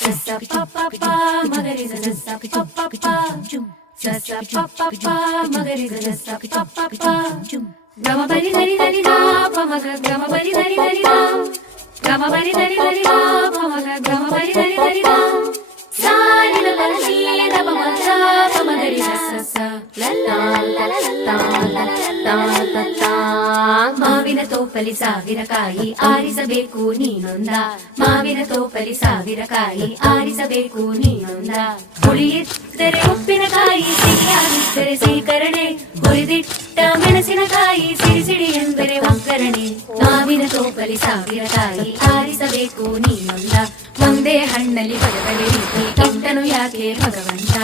Sasa pa pa pa, magariza sasa pa pa pa. Sasa pa pa pa, magariza sasa pa pa pa. Gama bari dari dari da, pa maga gama bari dari dari da. Gama bari dari dari da, pa maga gama bari dari dari da. Sa ni la la si da pa ma sa pa magariza sasa. La la la la la la la la la la. ಮಾವಿನ ತೋಪಲಿ ಸಾವಿರ ಕಾಯಿ ಆರಿಸಬೇಕು ನೀನೊಂದ. ಮಾವಿನ ತೋಪಲಿ ಸಾವಿರ ಕಾಯಿ ಆರಿಸಬೇಕು ನೀನೊಂದ. ಹುಳಿಯಿದ್ದರೆ ಉಪ್ಪಿನಕಾಯಿ ಸಿಹಿಯಾಗಿದ್ದರೆ ಸೀಕರಣೆ ಹುರಿದಿಟ್ಟ ಮೆಣಸಿನಕಾಯಿ ಸಿಡಿ ಸಿಡಿ ಎಂದರೆ ಒಗ್ಗರಣೆ. ಮಾವಿನ ತೋಪಲಿ ಸಾವಿರ ಕಾಯಿ ಆರಿಸಬೇಕು ನೀನೊಂದ. ಒಂದೇ ಹಣ್ಣಲ್ಲಿ ಬಡಬಡೆ ರೀತಿ ಇಟ್ಟನು ಯಾಕೆ ಭಗವಂತ?